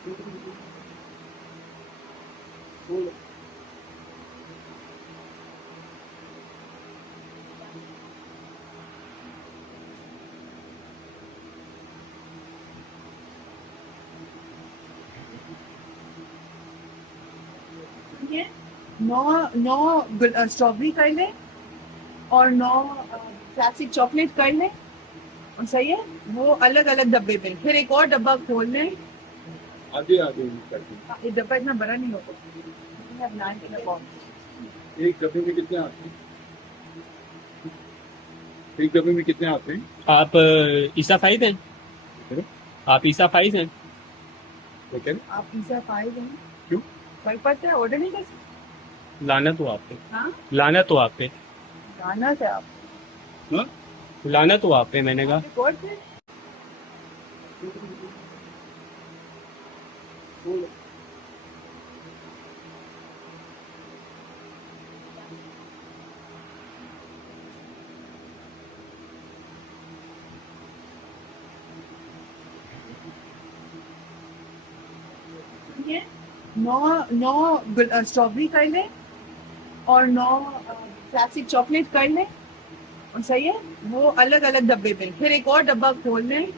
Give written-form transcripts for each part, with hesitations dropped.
ये 9 स्ट्रॉबेरी कर लें और 9 क्लासिक चॉकलेट कर लें। और सही है, वो अलग अलग डब्बे में, फिर एक और डब्बा खोल लें। आगे आगे करके। ये डब्बा इतना बड़ा नहीं होता। एक डब्बे में कितने आते हैं? एक डब्बे में कितने आते हैं? आप ईसा फाइज हैं? आप ईसा फाइज हैं? क्या कह रहे? आप पिज्जा पाए हैं? क्यों? फर्क पड़ता है, ऑर्डर नहीं कर सकते। लानत हो आप पे, हाँ, लानत हो आप पे, गाना से आप हाँ? लानत हो आप पे, मैंने कहा। रिकॉर्ड थे। ये 9 स्ट्रॉबेरी कर लें और 9 क्लासिक चॉकलेट कर लें। और सही है, वो अलग अलग डब्बे में, फिर एक और डब्बा खोल लें।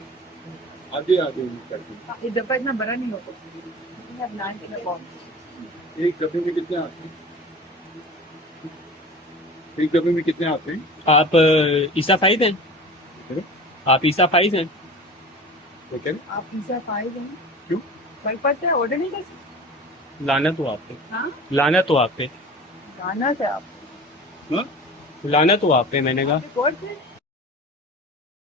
आगे आगे करके। ये डब्बा इतना बड़ा नहीं होता। एक डब्बे में कितने आते हैं? एक डब्बे में कितने आते हैं? आप ईसा फाइज हैं? आप ईसा फाइज हैं? क्या कह रहे? आप पिज्जा पाए हैं? क्यों? फर्क पड़ता है, ऑर्डर नहीं कर सकते। लानत हो आप पे, हाँ, लानत हो आप पे, गाना से आप हाँ? लानत हो आप पे, मैंने कहा। रिकॉर्ड थे।